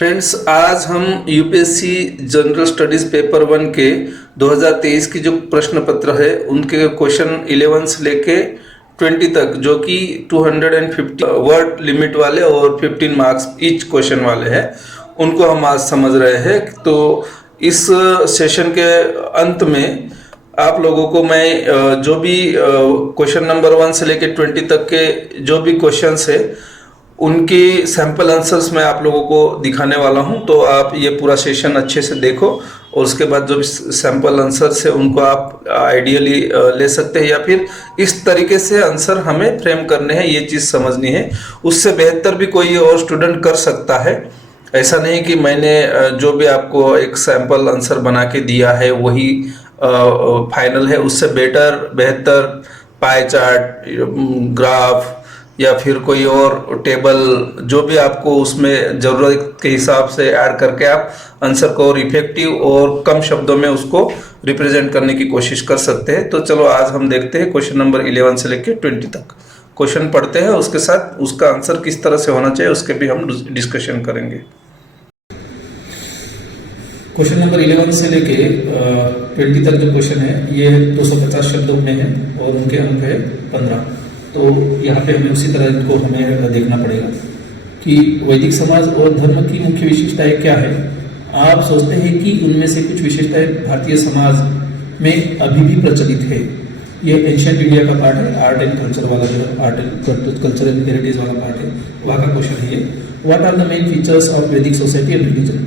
Friends, आज हम UPSC general studies paper 1 के 2023 की जो प्रश्न पत्र है उनके क्वेश्चन 11 से लेके 20 तक, जो कि 250 वर्ड लिमिट वाले और 15 मार्क्स ईच क्वेश्चन वाले हैं, उनको हम आज समझ रहे हैं। तो इस सेशन के अंत में आप लोगों को मैं जो भी क्वेश्चन नंबर 1 से लेके 20 तक के जो भी क्वेश्चंस है उनकी सैंपल आंसर्स मैं आप लोगों को दिखाने वाला हूं। तो आप ये पूरा सेशन अच्छे से देखो और उसके बाद जो भी सैंपल आंसर्स है उनको आप आइडियली ले सकते हैं, या फिर इस तरीके से आंसर हमें फ्रेम करने हैं, ये चीज़ समझनी है। उससे बेहतर भी कोई और स्टूडेंट कर सकता है। ऐसा नहीं कि मैंने जो भी आपको एक सैंपल आंसर बना के दिया है वही फाइनल है। उससे बेहतर पाई चार्ट, ग्राफ या फिर कोई और टेबल जो भी आपको उसमें ज़रूरत के हिसाब से ऐड करके आप आंसर को और इफेक्टिव और कम शब्दों में उसको रिप्रेजेंट करने की कोशिश कर सकते हैं। तो चलो आज हम देखते हैं क्वेश्चन नंबर 11 से लेकर 20 तक क्वेश्चन पढ़ते हैं, उसके साथ उसका आंसर किस तरह से होना चाहिए उसके भी हम डिस्कशन करेंगे। क्वेश्चन नंबर 11 से लेके 20 तक जो क्वेश्चन है ये 250 शब्दों में है और उनके अंक है 15। तो यहाँ पे हमें उसी तरह इनको हमें देखना पड़ेगा कि वैदिक समाज और धर्म की मुख्य विशेषताएं क्या है। आप सोचते हैं कि उनमें से कुछ विशेषताएं भारतीय समाज में अभी भी प्रचलित है। ये एंशिएंट इंडिया का पार्ट है, आर्ट एंड कल्चर वाला, जो आर्ट एंड कल्चरल हेरिटेज वाला पार्ट है, वहाँ का क्वेश्चन है ये। What are the main features of Vedic society and religion?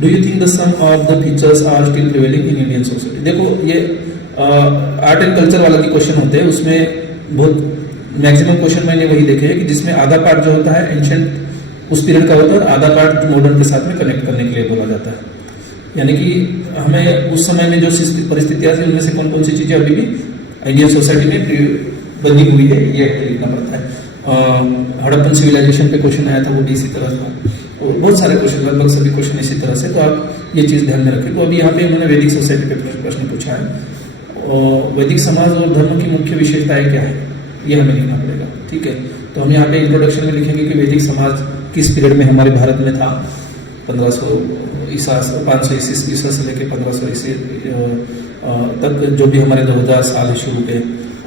Do you think the some of the features are still prevailing in Indian society? देखो, ये आर्ट एंड कल्चर वाला के क्वेश्चन होते हैं, उसमें बहुत मैक्सिमम क्वेश्चन मैंने वही देखे हैं कि जिसमें आधा पार्ट जो होता है एंशिएंट उस पीरियड का होता है और आधा पार्ट मॉडर्न के साथ में कनेक्ट करने के लिए बोला जाता है। यानी कि हमें उस समय में जो परिस्थितियां थी उनमें से कौन कौन सी चीज़ें अभी भी इंडियन सोसाइटी में बनी हुई है ये लिखना पड़ता है। हड़प्पन सिविलाइजेशन पे क्वेश्चन आया था, वो भी इसी तरह था, और बहुत सारे क्वेश्चन, लगभग सभी क्वेश्चन इसी तरह से। तो आप ये चीज़ ध्यान में रखें। तो अभी यहाँ पे उन्होंने वैदिक सोसाइटी पे प्रश्न पूछा है, वैदिक समाज और धर्म की मुख्य विशेषताएं क्या है, ये हमें लिखना पड़ेगा। ठीक है, तो हम यहाँ पे इंट्रोडक्शन में लिखेंगे कि वैदिक समाज किस पीरियड में हमारे भारत में था। 1500 ईसा 500 ईसा से लेकर 1500 ईसा तक जो भी हमारे 2000 साल है शुरू के,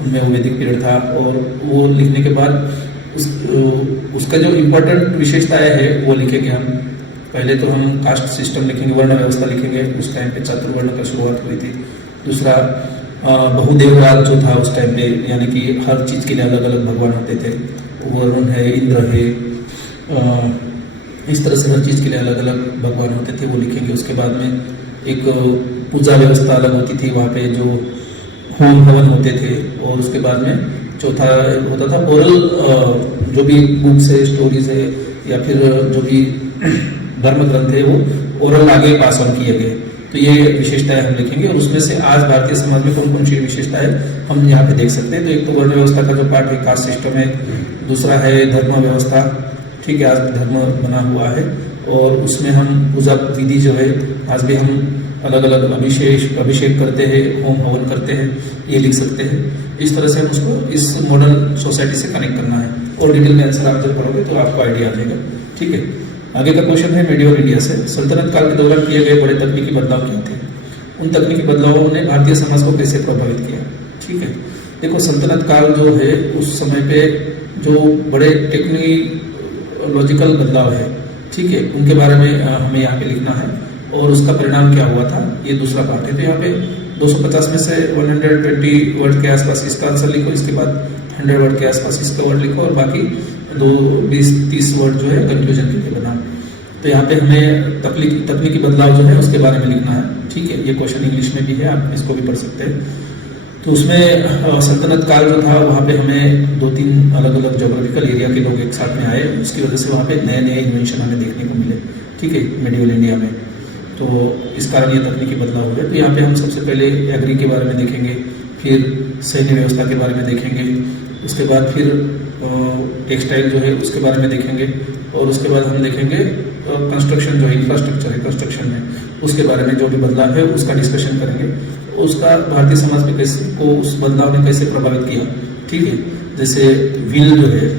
उनमें वो वैदिक पीरियड था। और वो लिखने के बाद उसका जो इम्पोर्टेंट विशेषताएं है वो लिखेंगे हम। पहले तो हम कास्ट सिस्टम लिखेंगे, वर्ण व्यवस्था लिखेंगे। उस टाइम पे चातुर्वर्ण की शुरुआत हुई थी। दूसरा, बहुदेववाद जो था उस टाइम पे, यानी कि हर चीज़ के लिए अलग अलग भगवान होते थे। वरुण है, इंद्र है, इस तरह से हर चीज़ के लिए अलग अलग भगवान होते थे, वो लिखेंगे। उसके बाद में एक पूजा व्यवस्था अलग होती थी, वहाँ पे जो होम हवन होते थे। और उसके बाद में चौथा होता था ओरल, जो भी बुक्स है, स्टोरीज है, या फिर जो भी धर्म ग्रंथ है वो ओरल आगे पास ऑन किए गए। तो ये विशेषताएं हम लिखेंगे और उसमें से आज भारतीय समाज में कौन कौन सी विशेषताएं हम यहाँ पे देख सकते हैं। तो एक तो वर्ण व्यवस्था का जो पार्ट है, कास्ट सिस्टम है। दूसरा है धर्म व्यवस्था। ठीक है, आज भी धर्म बना हुआ है और उसमें हम पूजा विधि जो है, आज भी हम अलग अलग अभिषेक करते हैं, होम हवन करते हैं, ये लिख सकते हैं। इस तरह से हम उसको इस मॉडर्न सोसाइटी से कनेक्ट करना है। और डिटेल में आंसर आप जब पढ़ोगे तो आपको आइडिया आ जाएगा। ठीक है, आगे का क्वेश्चन है मेडिवल इंडिया से। सल्तनत काल के दौरान किए गए बड़े तकनीकी बदलाव क्या थे? उन तकनीकी बदलावों ने भारतीय समाज को कैसे प्रभावित किया? ठीक है, देखो, सल्तनत काल जो है उस समय पे जो बड़े टेक्नोलॉजिकल बदलाव है, ठीक है, उनके बारे में हमें यहाँ पे लिखना है और उसका परिणाम क्या हुआ था, ये दूसरा पार्ट है। तो यहाँ पे 250 में से 120 वर्ड के आसपास इसका आंसर लिखो, इसके बाद 100 वर्ड के आसपास इसका वर्ड लिखो और बाकी 20-30 वर्ड जो है कंक्लूजन के लिए बनाओ। तो यहाँ पे हमें तकनीकी बदलाव जो है उसके बारे में लिखना है। ठीक है, ये क्वेश्चन इंग्लिश में भी है, आप इसको भी पढ़ सकते हैं। तो उसमें सल्तनत काल जो था वहाँ पे हमें 2-3 अलग अलग जोग्राफिकल एरिया के लोग एक साथ में आए, उसकी वजह से वहाँ पे नए नए इन्वेंशन हमें देखने को मिले। ठीक है, मेडिवल इंडिया में, तो इस कारण ये तकनीकी बदलाव हुए। तो यहाँ पे हम सबसे पहले एग्री के बारे में देखेंगे, फिर सैन्य व्यवस्था के बारे में देखेंगे, उसके बाद फिर टेक्सटाइल जो है उसके बारे में देखेंगे, और उसके बाद हम देखेंगे कंस्ट्रक्शन जो है, इंफ्रास्ट्रक्चर है कंस्ट्रक्शन में, उसके बारे में जो भी बदलाव है उसका डिस्कशन करेंगे। उसका भारतीय समाज में कैसे को उस बदलाव ने कैसे प्रभावित किया। ठीक है, जैसे व्हील जो है,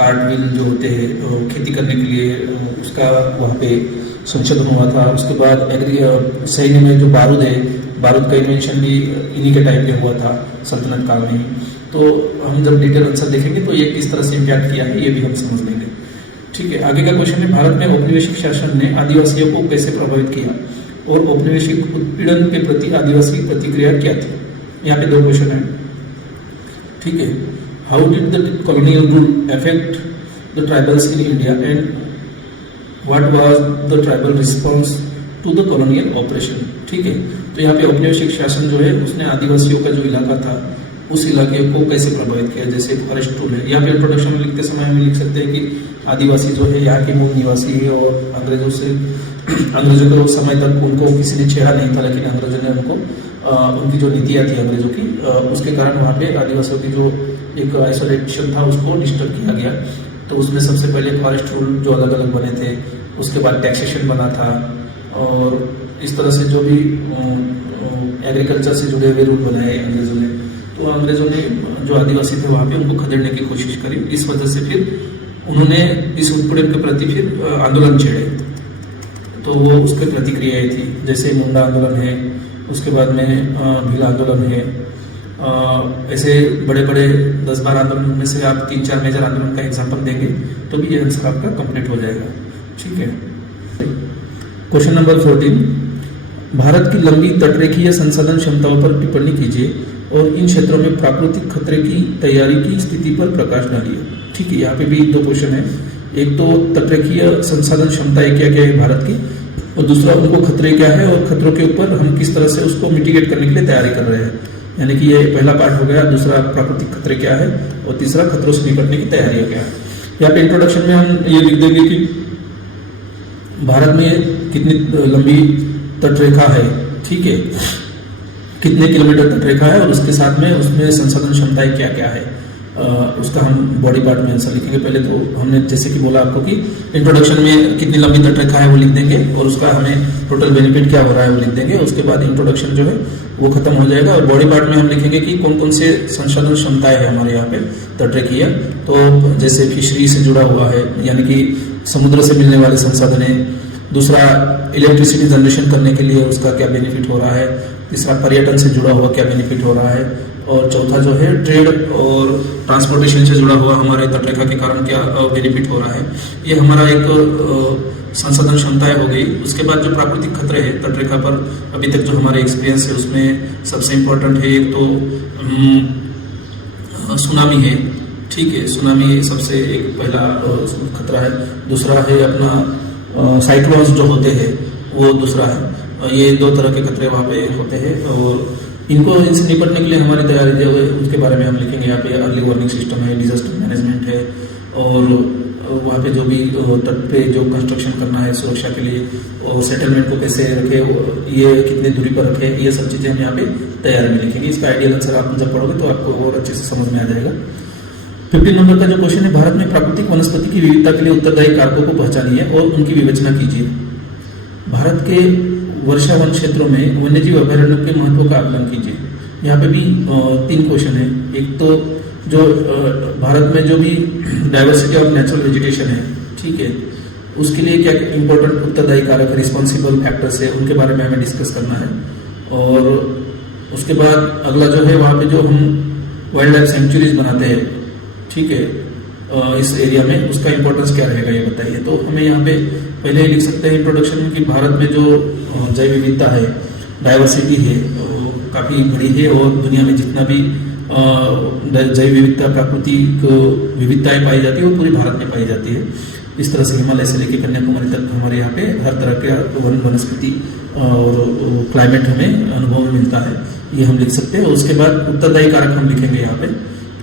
कार्टविल जो होते हैं खेती करने के लिए उसका वहाँ पे संशोधन हुआ था। उसके बाद सैन्य में जो बारूद है, बारूद का इन्वेंशन भी इन्हीं के टाइम पे हुआ था सल्तनत काल में ही। तो हम जब डिटेल आंसर देखेंगे तो ये किस तरह से इम्पैक्ट किया है ये भी हम समझ लेंगे। ठीक है, आगे का क्वेश्चन है, भारत में औपनिवेशिक शासन ने आदिवासियों को कैसे प्रभावित किया और औपनिवेशिक उत्पीड़न के प्रति आदिवासी प्रतिक्रिया क्या थी। यहाँ पे 2 क्वेश्चन है। ठीक है, how did the colonial rule affect the tribals in India and what was the tribal response to the colonial operation. ठीक है, तो यहाँ पे औपनिवेशिक शासन जो है उसने आदिवासियों का जो इलाका था उस इलाके को कैसे प्रभावित किया। जैसे फॉरेस्ट रूल है, यहाँ पे इंट्रोडक्शन में लिखते समय हम लिख सकते हैं कि आदिवासी जो है यहाँ के मूल निवासी है और अंग्रेजों के समय तक उनको किसी ने छेड़ा नहीं था, लेकिन अंग्रेजों ने उनको उनकी जो नीतियाँ थी अंग्रेजों की उसके कारण वहाँ पे आदिवासियों की जो एक आइसोलेशन था उसको डिस्टर्ब किया गया। तो उसमें सबसे पहले फॉरेस्ट रूल जो अलग अलग बने थे, उसके बाद टैक्सेशन बना था और इस तरह से जो भी एग्रीकल्चर से जुड़े हुए रूल बनाए अंग्रेजों ने। तो अंग्रेजों ने जो आदिवासी थे वहाँ पे उनको खदेड़ने की कोशिश करी। इस वजह से फिर उन्होंने इस उत्पीड़न के प्रति फिर आंदोलन छेड़े। तो वो उसके प्रतिक्रियाएँ थी, जैसे मुंडा आंदोलन है, उसके बाद में भील आंदोलन है। ऐसे बड़े बड़े 10-12 आंदोलन में से आप 3-4 मेजर आंदोलन का एग्जाम्पल देंगे तो भी ये आंसर आपका कंप्लीट हो जाएगा। ठीक है, क्वेश्चन नंबर 14, भारत की लंबी तटरेखीय संसाधन क्षमताओं पर टिप्पणी कीजिए और इन क्षेत्रों में प्राकृतिक खतरे की तैयारी की स्थिति पर प्रकाश डालिए। ठीक है, यहाँ पे भी 2 क्वेश्चन है। एक तो तटरेखीय संसाधन क्षमताएं क्या क्या है भारत की, और दूसरा उनको खतरे क्या है और खतरों के ऊपर हम किस तरह से उसको मिटिगेट करने के लिए तैयारी कर रहे हैं। यानी कि ये पहला पार्ट हो गया, दूसरा प्राकृतिक खतरे क्या है और तीसरा खतरों से निपटने की तैयारियां क्या है। यहाँ पे इंट्रोडक्शन में हम ये लिख देंगे कि भारत में कितनी लंबी तटरेखा है, ठीक है, कितने किलोमीटर तटरेखा है और उसके साथ में उसमें संसाधन क्षमताएं क्या क्या है, उसका हम बॉडी पार्ट में आंसर लिखेंगे। पहले तो हमने जैसे कि बोला आपको कि इंट्रोडक्शन में कितनी लंबी तटरेखा है वो लिख देंगे और उसका हमें टोटल बेनिफिट क्या हो रहा है वो लिख देंगे। उसके बाद इंट्रोडक्शन जो है वो खत्म हो जाएगा और बॉडी पार्ट में हम लिखेंगे कि कौन कौन से संसाधन क्षमताएं है हमारे यहाँ पे तटरेखीय। तो जैसे फिशरी से जुड़ा हुआ है, यानी कि समुद्र से मिलने वाले संसाधन है। दूसरा, इलेक्ट्रिसिटी जनरेशन करने के लिए उसका क्या बेनिफिट हो रहा है। तीसरा, पर्यटन से जुड़ा हुआ क्या बेनिफिट हो रहा है। और चौथा जो है ट्रेड और ट्रांसपोर्टेशन से जुड़ा हुआ हमारे तटरेखा के कारण क्या बेनिफिट हो रहा है। ये हमारा एक संसाधन क्षमताएं हो गई। उसके बाद जो प्राकृतिक खतरे हैं तटरेखा पर अभी तक जो हमारे एक्सपीरियंस है उसमें सबसे इम्पोर्टेंट है एक तो सुनामी है, ठीक है, सुनामी सबसे एक पहला खतरा है। दूसरा है अपना साइक्लोन्स जो होते हैं वो दूसरा है। ये 2 तरह के खतरे वहाँ पे होते हैं और इनसे निपटने के लिए हमारी तैयारी जो है उसके बारे में हम लिखेंगे। यहाँ पे अर्ली वार्निंग सिस्टम है, डिजास्टर मैनेजमेंट है और वहाँ पे जो भी तट पे जो कंस्ट्रक्शन करना है सुरक्षा के लिए और सेटलमेंट को कैसे रखे, ये कितनी दूरी पर रखे, ये सब चीज़ें हम यहाँ पे तैयारी में लिखेंगे। इसका आइडियल आंसर आप जब पढ़ोगे तो आपको और अच्छे से समझ में आ जाएगा। 15 नंबर का जो क्वेश्चन है, भारत में प्राकृतिक वनस्पति की विविधता के लिए उत्तरदायी कारकों को पहचानिए और उनकी विवेचना कीजिए। भारत के वर्षा वन क्षेत्रों में वन्यजीव अभयारण्यों के महत्व का आकलन कीजिए। यहाँ पे भी 3 क्वेश्चन है। एक तो जो भारत में जो भी डाइवर्सिटी ऑफ नेचुरल वेजिटेशन है, ठीक है, उसके लिए क्या इंपॉर्टेंट उत्तरदायी कारक रिस्पॉन्सिबल फैक्टर्स है, उनके बारे में हमें डिस्कस करना है। और उसके बाद अगला जो है वहाँ पे जो हम वाइल्ड लाइफ सेंचुरीज बनाते हैं, ठीक है, इस एरिया में उसका इंपॉर्टेंस क्या रहेगा ये बताइए। तो हमें यहाँ पे पहले ही लिख सकते हैं इंट्रोडक्शन में कि भारत में जो जैव विविधता है, डाइवर्सिटी है, काफ़ी बड़ी है और दुनिया में जितना भी जैव विविधता प्राकृतिक विविधताएं पाई जाती है वो पूरी भारत में पाई जाती है। इस तरह से हिमालय से लेकर कन्याकुमारी तक हमारे यहाँ पे हर तरह के वनस्पति और क्लाइमेट हमें अनुभव में मिलता है, ये हम लिख सकते हैं। उसके बाद उत्तरदायी कारक हम लिखेंगे यहाँ पे।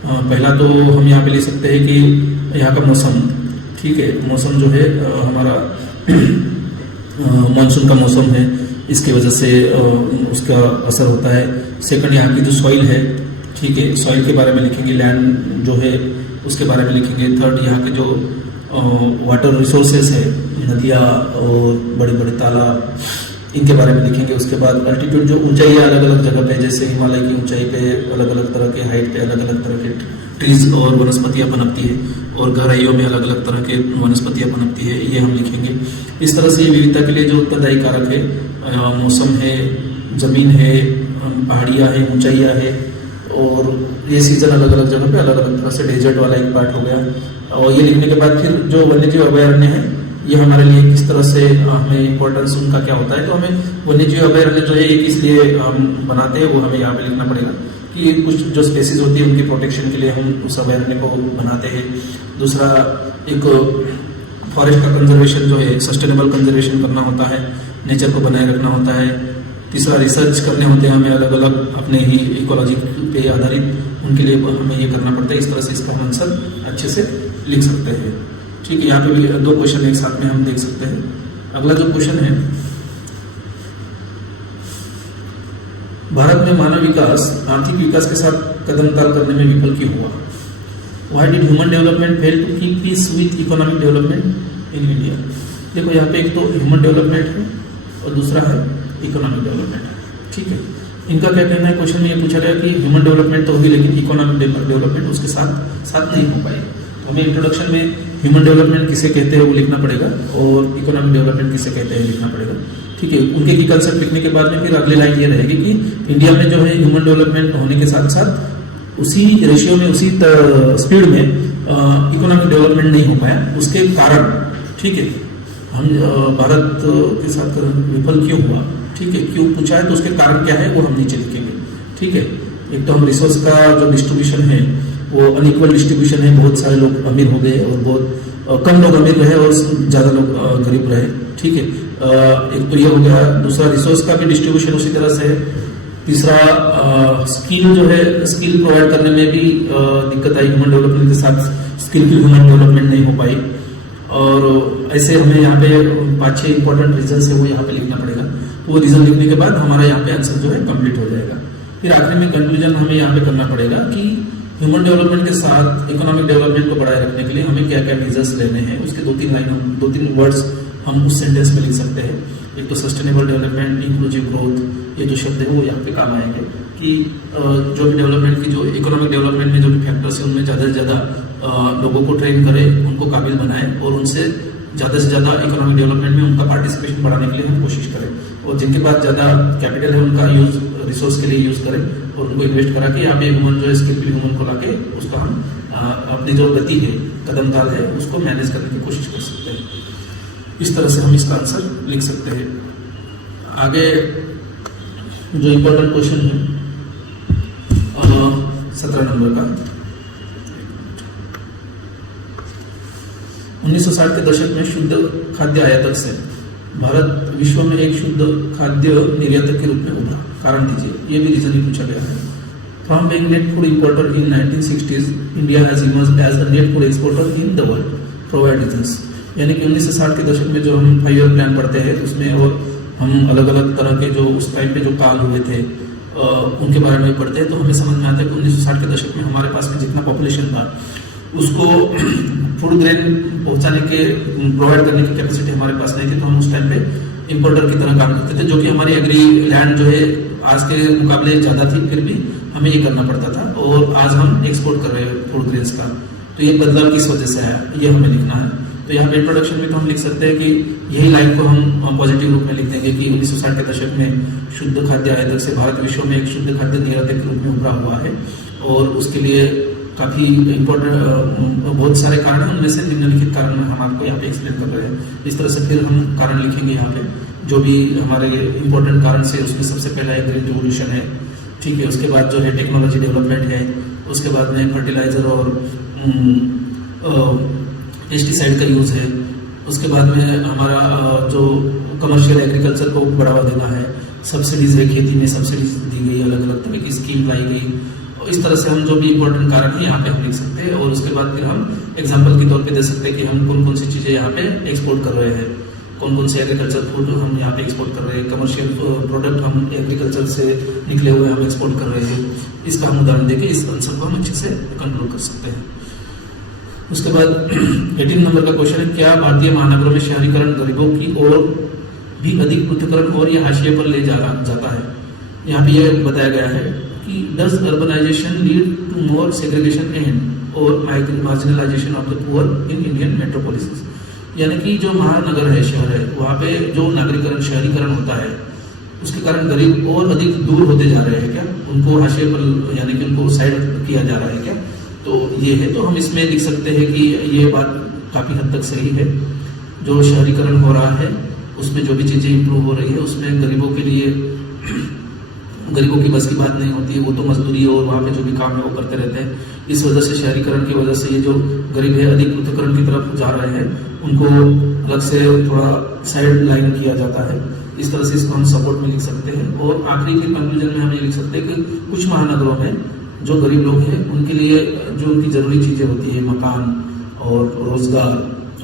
पहला तो हम यहाँ पे लिख सकते हैं कि यहाँ का मौसम, ठीक है, मौसम जो है हमारा मानसून का मौसम है, इसकी वजह से उसका असर होता है। सेकंड, यहाँ की जो सॉइल है, ठीक है, सॉइल के बारे में लिखेंगे, लैंड जो है उसके बारे में लिखेंगे। थर्ड, यहाँ के जो वाटर रिसोर्सेज है, नदियाँ और बड़े बड़े तालाब, इनके बारे में लिखेंगे। उसके बाद अल्टीट्यूड, जो ऊंचाई है अलग अलग जगह पे, जैसे हिमालय की ऊंचाई पे अलग अलग तरह के हाइट पे अलग अलग तरह के ट्रीज और वनस्पतियाँ पनपती है, और गहराइयों में अलग अलग तरह के वनस्पतियाँ पनपती है, ये हम लिखेंगे। इस तरह से विविधता के लिए जो उत्तरदायी कारक है, मौसम है, ज़मीन है, पहाड़ियाँ हैं, ऊंचाइयाँ है, और ये सीज़न अलग अलग जगह पे अलग अलग तरह से, डेजर्ट वाला एक पार्ट हो गया। और ये लिखने के बाद फिर जो वन्यजीव अभयारण्य है, ये हमारे लिए किस तरह से हमें इम्पोर्टेंस उनका क्या होता है, तो हमें वन्यजीव अभयारण्य जो है ये किस लिए हम बनाते हैं वो हमें यहाँ पे लिखना पड़ेगा कि कुछ जो स्पेसीज होती है उनकी प्रोटेक्शन के लिए हम उस अभयारण्य को बनाते हैं। दूसरा, एक फॉरेस्ट का कंजर्वेशन जो है, सस्टेनेबल कंजर्वेशन करना होता है, नेचर को बनाए रखना होता है। तीसरा, रिसर्च करने होते हैं हमें अलग अलग अपने ही इकोलॉजी पे आधारित, उनके लिए हमें ये करना पड़ता है। इस तरह से इसका हम आंसर अच्छे से लिख सकते हैं। ठीक है, यहाँ पे भी 2 क्वेश्चन एक साथ में हम देख सकते हैं। अगला जो क्वेश्चन है, भारत में मानव विकास आर्थिक विकास के साथ कदम ताल करने में विफल क्यों हुआ? Why did human development fail to keep peace with economic development in India? देखो यहाँ पे एक तो ह्यूमन डेवलपमेंट है और दूसरा है इकोनॉमिक डेवलपमेंट। ठीक है, इनका क्या कहना है, क्वेश्चन में ये पूछा गया कि ह्यूमन डेवलपमेंट तो होगी लेकिन इकोनॉमिक डेवलपमेंट उसके साथ नहीं हो पाई। तो हमें इंट्रोडक्शन में ह्यूमन डेवलपमेंट किसे कहते हैं वो लिखना पड़ेगा और इकोनॉमिक डेवलपमेंट किसे कहते हैं लिखना पड़ेगा। ठीक है, उनके की कंसेप्ट लिखने के बाद में फिर अगली लाइन ये रहेगी कि इंडिया में जो है ह्यूमन डेवलपमेंट होने के साथ साथ उसी रेशियो में, उसी स्पीड में इकोनॉमिक डेवलपमेंट नहीं हो पाया, उसके कारण। ठीक है, हम भारत के साथ विफल क्यों हुआ, ठीक है, क्यों पूछा है तो उसके कारण क्या है वो हम नीचे लिखेंगे। ठीक है, एक तो हम रिसोर्स का जो डिस्ट्रीब्यूशन है वो अनइक्वल डिस्ट्रीब्यूशन है, बहुत सारे लोग अमीर हो गए और बहुत कम लोग अमीर रहे और ज़्यादा लोग गरीब रहे। ठीक है, एक तो ये हो गया। दूसरा, रिसोर्स का भी डिस्ट्रीब्यूशन उसी तरह से है। तीसरा, स्किल जो है, स्किल प्रोवाइड करने में भी दिक्कत आई, ह्यूमन डेवलपमेंट के साथ स्किलफुल ह्यूमन डेवलपमेंट नहीं हो पाई। और ऐसे हमें यहाँ पे 5-6 इंपॉर्टेंट रीजन है वो यहाँ पे लिखना पड़ेगा। तो वो रीजन लिखने के बाद हमारा यहाँ पे आंसर जो है कंप्लीट हो जाएगा। फिर आखिर में कंक्लूजन हमें यहाँ पे करना पड़ेगा कि ह्यूमन डेवलपमेंट के साथ इकोनॉमिक डेवलपमेंट को बढ़ाए रखने के लिए हमें क्या क्या मेजर्स लेने हैं, उसके 2-3 वर्ड्स हम उस सेंटेंस में लिख सकते हैं। एक तो सस्टेनेबल डेवलपमेंट, इंक्लूसिव ग्रोथ, ये जो शब्द है वो यहाँ पे काम आएंगे कि जो भी डेवलपमेंट की, जो इकोनॉमिक डेवलपमेंट में जो भी फैक्टर्स हैं उनमें ज़्यादा से ज़्यादा लोगों को ट्रेन करें, उनको काबिल बनाएं और उनसे ज़्यादा से ज़्यादा इकोनॉमिक डेवलपमेंट में उनका पार्टिसिपेशन बढ़ाने के लिए हम कोशिश करें। और जिनके पास ज़्यादा कैपिटल है उनका यूज़ रिसोर्स के लिए यूज़ करें और उनको इन्वेस्ट करा कि यहाँ पे ह्यूमन जो स्किलफुल ह्यूमन को लाके उसका हम अपनी जो गति है, कदम ताल है, उसको मैनेज करने की कोशिश कर सकते हैं। इस तरह से हम इसका आंसर लिख सकते हैं। आगे जो इम्पोर्टेंट क्वेश्चन है 17 नंबर का, 1960 के दशक में शुद्ध खाद्य आयातक से भारत विश्व में एक शुद्ध खाद्य निर्यातक के रूप में उभरा, कारण दीजिए। ये भी रीजन ही पूछा गया है। From being net food importer in 1960s, India has emerged as a net food exporter in the world. Provide reasons, यानी कि 1960 के दशक में जो हम 5 ईयर प्लान पढ़ते हैं उसमें, और हम अलग अलग तरह के जो उस टाइम पे जो काल हुए थे उनके बारे में पढ़ते हैं तो हमें समझ में आता है कि 1960 के दशक में हमारे पास में जितना पॉपुलेशन था उसको फूड ग्रेन पहुंचाने के, प्रोवाइड करने की कैपेसिटी हमारे पास नहीं थी। तो हम उस टाइम पे इंपोर्टर की तरह काम करते थे, जो कि हमारी एग्री लैंड जो है आज के मुकाबले ज़्यादा थी, फिर भी हमें ये करना पड़ता था। और आज हम एक्सपोर्ट कर रहे हैं फूड ग्रेन्स का, तो ये बदलाव किस वजह से है ये हमें लिखना है। तो यहाँ पे इंट्रोडक्शन में तो हम लिख सकते हैं कि यही लाइन को हम पॉजिटिव रूप में लिख देंगे कि 1960 के दशक में शुद्ध खाद्य आयातक से भारत विश्व में एक शुद्ध खाद्य निर्यातक के रूप में उभरा हुआ है। और उसके लिए काफ़ी इम्पोर्टेंट बहुत सारे कारण हैं, उनमें से निम्नलिखित कारण हम आपको यहाँ पे एक्सप्लेन कर रहे हैं। इस तरह से फिर हम कारण लिखेंगे यहाँ पे, जो भी हमारे इम्पोर्टेंट कारण से उसमें सबसे पहला है ग्रीन रिवोल्यूशन है। ठीक है, उसके बाद जो है टेक्नोलॉजी डेवलपमेंट है, उसके बाद में फर्टिलाइजर और पेस्टिसाइड का यूज़ है, उसके बाद में हमारा जो कमर्शियल एग्रीकल्चर को बढ़ावा देना है, सब्सिडीज है, खेती में सब्सिडीज दी गई, अलग अलग तरह की स्कीम लाई गई। इस तरह से हम जो भी इम्पोर्टेंट कारण है यहाँ पे हम लिख सकते हैं। और उसके बाद फिर हम एग्जांपल के तौर पे दे सकते हैं कि हम कौन कौन सी चीज़ें यहाँ पे एक्सपोर्ट कर रहे हैं, कौन कौन से एग्रीकल्चर फूड हम यहाँ पे एक्सपोर्ट कर रहे हैं, कमर्शियल प्रोडक्ट हम एग्रीकल्चर से निकले हुए हम एक्सपोर्ट कर रहे हैं। इसका हम उदाहरण देके इस आंसर को हम अच्छे से कंक्लूड कर सकते हैं। उसके बाद 18 नंबर का क्वेश्चन है, क्या भारतीय महानगरों में शहरीकरण गरीबों की ओर भी अधिक पृथक्करण और या हाशिए पर ले जाता है? यहाँ पे यह बताया गया है कि does urbanisation lead to more segregation and और marginalisation of the poor in Indian metropolises. यानी कि जो महानगर है, शहर है, वहाँ पे जो नागरिकरण, शहरीकरण होता है, उसके कारण गरीब और अधिक दूर होते जा रहे हैं क्या, उनको हाशिए पर, यानी कि उनको साइड किया जा रहा है क्या, तो ये है। तो हम इसमें लिख सकते हैं कि ये बात काफ़ी हद तक सही है। जो शहरीकरण हो रहा है उसमें जो भी चीज़ें इंप्रूव हो रही है उसमें गरीबों के लिए, गरीबों की बस की बात नहीं होती है, वो तो मजदूरी और वहाँ पे जो भी काम है वो करते रहते हैं। इस वजह से शहरीकरण की वजह से ये जो गरीब है अधिक पृथक्करण की तरफ जा रहे हैं, उनको अलग से थोड़ा साइड लाइन किया जाता है। इस तरह से इसको हम सपोर्ट में लिख सकते हैं। और आखिरी के कंक्लूजन में हम ये लिख सकते हैं कि कुछ महानगरों में जो गरीब लोग हैं उनके लिए जो उनकी ज़रूरी चीज़ें होती है, मकान और रोज़गार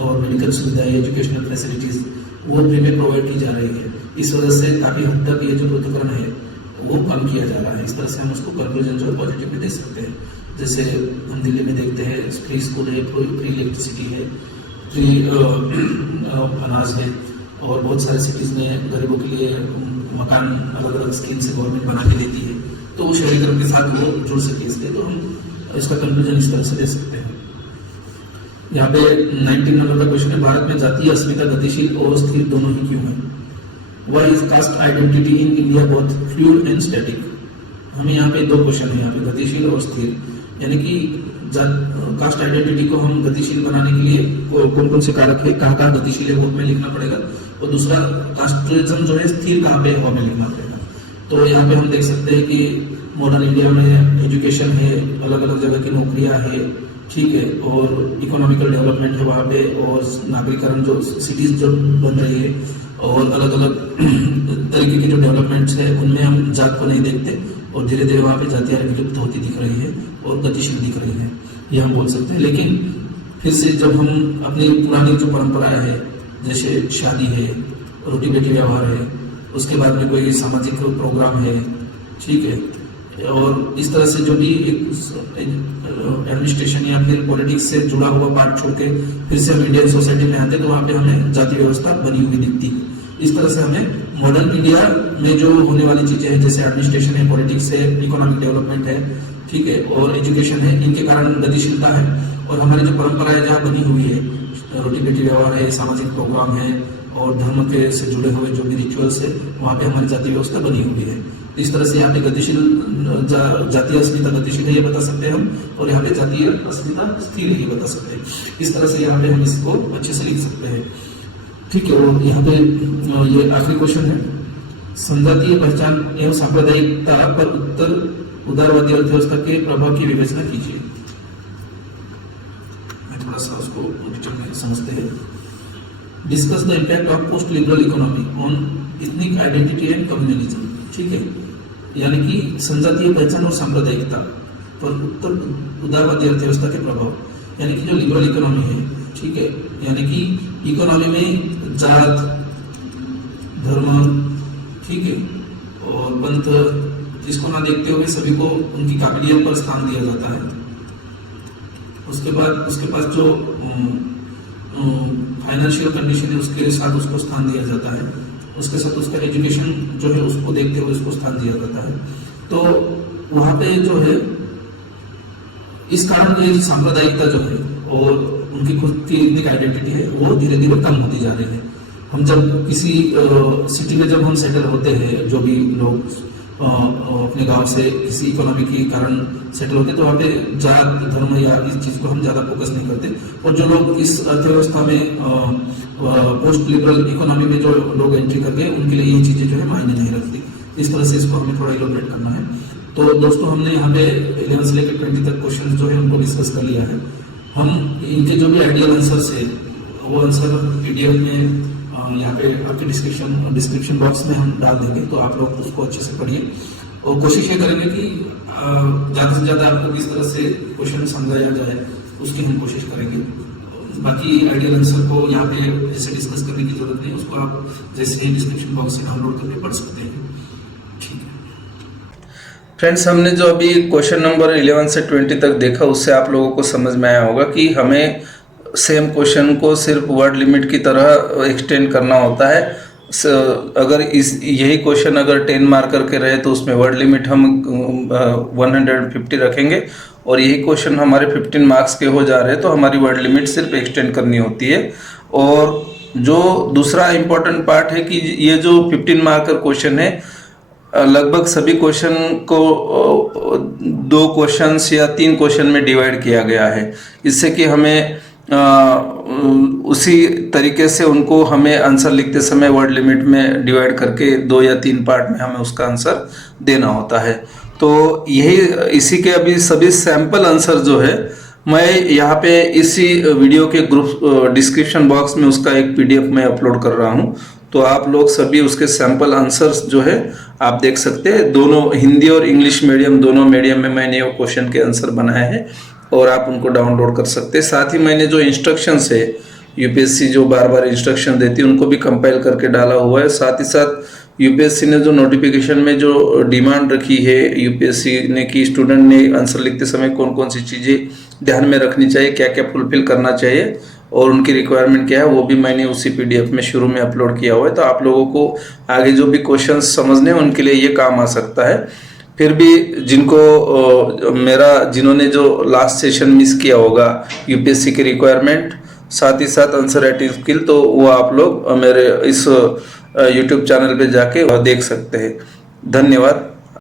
और मेडिकल सुविधाएं, एजुकेशनल फैसिलिटीज़, वो फ्री में प्रोवाइड की जा रही है। इस वजह से काफ़ी हद तक ये जो पृथक्करण है वो कम किया जा रहा है। इस तरह से हम उसको कंक्लूजन जो है पॉजिटिव में दे सकते हैं। जैसे हम दिल्ली में देखते हैं फ्री स्कूल है, फ्री इलेक्ट्रिसिटी है, फ्री अनाज है, और बहुत सारे सिटीज़ में गरीबों के लिए मकान अलग अलग स्कीम से गवर्नमेंट बना के देती है, तो वो शहरीकरण के साथ वो जुड़ सके इसके। तो हम इसका कंक्लूजन इस तरह से दे सकते हैं। यहाँ पे 19 नंबर का क्वेश्चन है, भारत में जातीय अस्मिता गतिशील और स्थिर दोनों ही क्यों है? Why is caste identity in India both fluid and static? हमें यहाँ पे दो क्वेश्चन है, यहाँ पे गतिशील और स्थिर। यानी कि कास्ट आइडेंटिटी को हम गतिशील बनाने के लिए कौन कौन से कारक है, कहाँ कहाँ गतिशील है वो हमें लिखना पड़ेगा, और दूसरा कास्टिज्म जो है स्थिर कहाँ पे है वो हमें लिखना पड़ेगा। तो यहाँ पे हम देख सकते हैं कि मॉडर्न इंडिया में एजुकेशन है, अलग अलग जगह की नौकरियाँ है, ठीक है, और इकोनॉमिकल डेवलपमेंट है वहाँ पे, और नागरिकरण जो सिटीज़ जो बन रही है, और अलग अलग तरीके के जो डेवलपमेंट्स है उनमें हम जात को नहीं देखते, और धीरे धीरे वहाँ पे जातियाँ विलुप्त होती दिख रही है और गतिशील दिख रही है, ये हम बोल सकते हैं। लेकिन फिर से जब हम अपनी पुरानी जो परंपराएं है, जैसे शादी है, रोटी बेटी व्यवहार है, उसके बाद में कोई सामाजिक प्रोग्राम है, ठीक है, और इस तरह से जो भी एडमिनिस्ट्रेशन या फिर पॉलिटिक्स से जुड़ा हुआ पार्ट छोड़ के फिर से हम इंडियन सोसाइटी में आते हैं, तो वहाँ पे हमें जाति व्यवस्था बनी हुई दिखती है। इस तरह से हमें मॉडर्न इंडिया में जो होने वाली चीज़ें हैं, जैसे एडमिनिस्ट्रेशन है, पॉलिटिक्स है, इकोनॉमिक डेवलपमेंट है, ठीक है, और एजुकेशन है, इनके कारण गतिशीलता है, और हमारी जो परंपराएं जहाँ बनी हुई है, रोटी बेटी व्यवहार है, सामाजिक प्रोग्राम है, और धर्म के से जुड़े हुए जो भी रिचुअल्स है, वहाँ पे हमारी जाति व्यवस्था बनी हुई है। इस तरह से यहाँ पे गतिशील जातीय अस्मिता गतिशील है ये बता सकते हैं हम, और यहाँ पे जातीय अस्मिता स्थिर है ये बता सकते हैं। इस तरह से यहाँ पे हम इसको अच्छे से लिख सकते हैं, ठीक है। और यहाँ पे ये आखिरी क्वेश्चन है, संजातीय पहचान एवं सांप्रदायिकता पर उदारवादी अर्थव्यवस्था के प्रभाव की विवेचना कीजिए। मैं थोड़ा सा उसको डिटेल में समझते हैं। Discuss the impact of post liberal economy on ethnic identity and communalism, ठीक है, यानी कि संजातीय पहचान और सांप्रदायिकता पर उदारवादी अर्थव्यवस्था के प्रभाव, यानी कि जो लिबरल इकोनॉमी है, ठीक है, यानी कि इकोनॉमी में जात, धर्म, ठीक है, और पंथ, इसको ना देखते हुए सभी को उनकी काबिलियत पर स्थान दिया जाता है। उसके पास जो फाइनेंशियल कंडीशन है उसके साथ उसको स्थान दिया जाता है, उसके साथ उसका एजुकेशन जो है उसको देखते हुए उसको स्थान दिया जाता है। तो वहाँ पे जो है इस कारण ये सांप्रदायिकता जो है और उनकी खुद की इतनी आइडेंटिटी है वो धीरे धीरे कम होती जा रही है। हम जब किसी सिटी में जब हम सेटल होते हैं, जो भी लोग अपने गांव से किसी इकोनॉमी के कारण सेटल होते हैं, तो वहाँ पे जात धर्म या इस चीज़ को हम ज़्यादा फोकस नहीं करते। और जो लोग इस अर्थव्यवस्था में पोस्ट लिबरल इकोनॉमी में जो लोग एंट्री कर गए, उनके लिए ये चीज़ें जो है मायने नहीं रखती। इस तरह से इसको हमें थोड़ा इलोबरेट करना है। तो दोस्तों, हमने यहाँ पे 11 से लेकर 20 तक क्वेश्चन जो है उनको डिस्कस कर लिया है। हम इनके जो भी आइडियल आंसर्स है वो आंसर PDF में यहाँ पे आपके डिस्क्रिप्शन बॉक्स में हम डाल देंगे, तो आप लोग उसको अच्छे से पढ़िए और कोशिश ये करेंगे कि ज़्यादा से ज़्यादा आपको किस तरह से क्वेश्चन समझाया जाए उसकी हम कोशिश करेंगे। बाकी आइडियल आंसर को यहाँ पे जैसे डिस्कस करने की जरूरत नहीं, उसको आप जैसे ही डिस्क्रिप्शन बॉक्स से डाउनलोड करके पढ़ सकते हैं। ठीक है फ्रेंड्स, हमने जो अभी क्वेश्चन नंबर 11 से 20 तक देखा, उससे आप लोगों को समझ में आया होगा कि हमें सेम क्वेश्चन को सिर्फ वर्ड लिमिट की तरह एक्सटेंड करना होता है। अगर इस यही क्वेश्चन अगर 10 मार्कर के रहे तो उसमें वर्ड लिमिट हम 150 रखेंगे, और यही क्वेश्चन हमारे 15 मार्क्स के हो जा रहे हैं तो हमारी वर्ड लिमिट सिर्फ एक्सटेंड करनी होती है। और जो दूसरा इम्पोर्टेंट पार्ट है कि ये जो 15 मार्कर क्वेश्चन है, लगभग सभी क्वेश्चन को 2 क्वेश्चंस या 3 क्वेश्चन में डिवाइड किया गया है, इससे कि हमें उसी तरीके से उनको हमें आंसर लिखते समय वर्ड लिमिट में डिवाइड करके 2 या 3 पार्ट में हमें उसका आंसर देना होता है। तो यही इसी के अभी सभी सैंपल आंसर जो है मैं यहाँ पे इसी वीडियो के ग्रुप डिस्क्रिप्शन बॉक्स में उसका एक PDF मैं अपलोड कर रहा हूँ, तो आप लोग सभी उसके सैंपल आंसर्स जो है आप देख सकते हैं। दोनों हिंदी और इंग्लिश मीडियम दोनों मीडियम में मैंने वो क्वेश्चन के आंसर बनाए हैं और आप उनको डाउनलोड कर सकते हैं। साथ ही मैंने जो इंस्ट्रक्शंस है, यूपीएससी जो बार बार इंस्ट्रक्शन देती है उनको भी कंपाइल करके डाला हुआ है। साथ ही साथ यूपीएससी ने जो नोटिफिकेशन में जो डिमांड रखी है यूपीएससी ने कि स्टूडेंट ने आंसर लिखते समय कौन कौन सी चीज़ें ध्यान में रखनी चाहिए, क्या क्या फुलफिल करना चाहिए और उनकी रिक्वायरमेंट क्या है, वो भी मैंने उसी PDF में शुरू में अपलोड किया हुआ है। तो आप लोगों को आगे जो भी क्वेश्चंस समझने हैं उनके लिए ये काम आ सकता है। फिर भी जिन्होंने जो लास्ट सेशन मिस किया होगा यूपीएससी की रिक्वायरमेंट साथ ही साथ आंसर राइटिंग स्किल, तो वो आप लोग मेरे इस YouTube चैनल पे जाके देख सकते हैं। धन्यवाद।